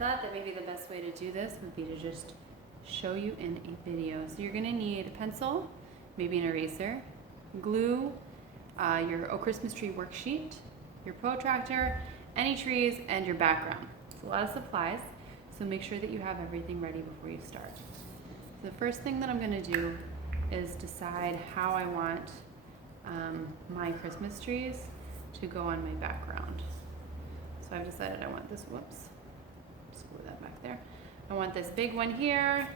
thought that maybe the best way to do this would be to just show you in a video. So you're gonna need a pencil, maybe an eraser, glue, your Oh Christmas Tree worksheet, your protractor, any trees, and your background. It's a lot of supplies, so make sure that you have everything ready before you start. So the first thing that I'm gonna do is decide how I want my Christmas trees to go on my background. So I've decided I want this, whoops, just glue that back there. I want this big one here.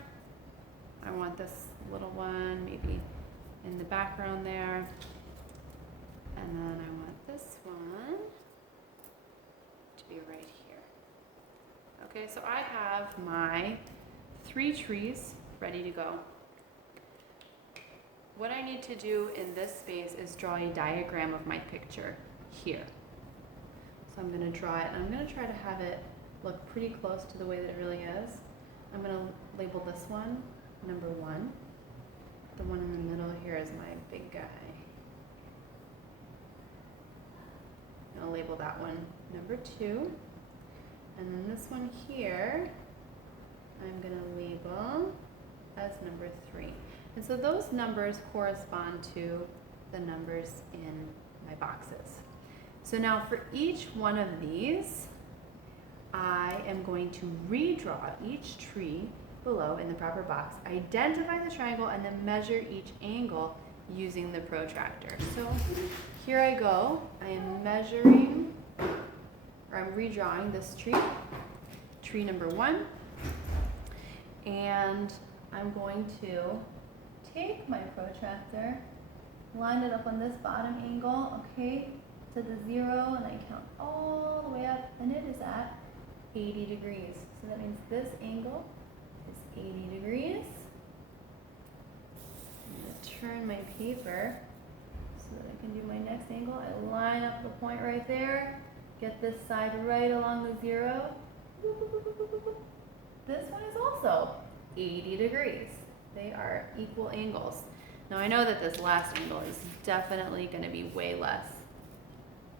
I want this little one maybe in the background there. And then I want this one to be right here. Okay, so I have my 3 trees ready to go. What I need to do in this space is draw a diagram of my picture here. So I'm going to draw it, and I'm going to try to have it look pretty close to the way that it really is. I'm going to label this one number 1. The one in the middle here is my big guy. I'll label that one number 2. And then this one here, I'm going to label as number 3. And so those numbers correspond to the numbers in my boxes. So now for each one of these, I am going to redraw each tree below in the proper box, identify the triangle, and then measure each angle using the protractor. So here I go. I am measuring, or I'm redrawing this tree number 1, and I'm going to take my protractor, line it up on this bottom angle, okay, to the 0, and I count all the way up, and it is at 80 degrees. So that means this angle is 80 degrees. I'm going to turn my paper so that I can do my next angle. I line up the point right there, get this side right along the 0. This one is also 80 degrees. They are equal angles. Now I know that this last angle is definitely going to be way less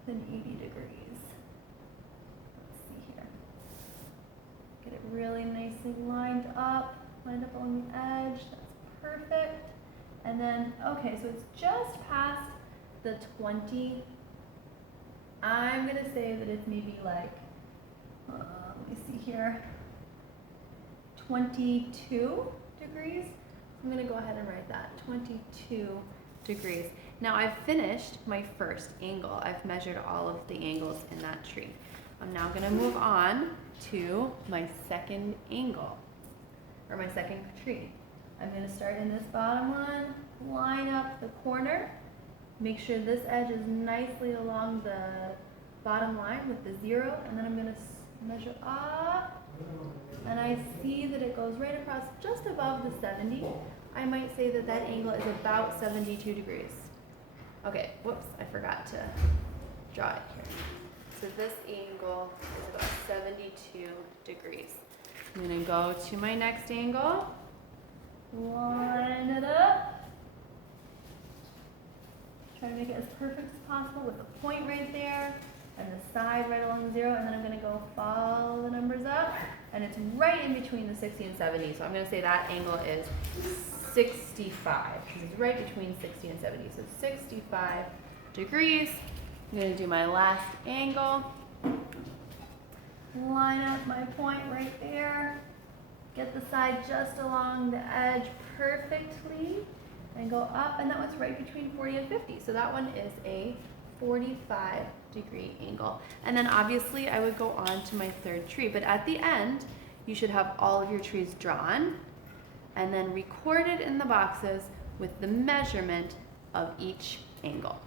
than 80 degrees. Let's see here. Get it really nicely lined up along the edge. That's perfect. And then, okay, so it's just past the 20. I'm going to say that it's maybe like, let me see here, 22 degrees. I'm going to go ahead and write that, 22 degrees. Now I've finished my first angle. I've measured all of the angles in that tree. I'm now going to move on to my second angle, or my second tree. I'm going to start in this bottom one, line up the corner, make sure this edge is nicely along the bottom line with the 0, and then I'm going to measure up, and I see that it goes right across just above the 70. I might say that that angle is about 72 degrees. Okay, whoops, I forgot to draw it here. So this angle is about 72 degrees. I'm going to go to my next angle, line it up, try to make it as perfect as possible with the point right there and the side right along the 0, and then I'm going to go follow the numbers up, and it's right in between the 60 and 70, so I'm going to say that angle is 65, because it's right between 60 and 70, so 65 degrees. I'm going to do my last angle, line up my point right there, get the side just along the edge perfectly, and go up, and that one's right between 40 and 50, so that one is a 45-degree angle. And then obviously I would go on to my third tree, but at the end you should have all of your trees drawn and then recorded in the boxes with the measurement of each angle.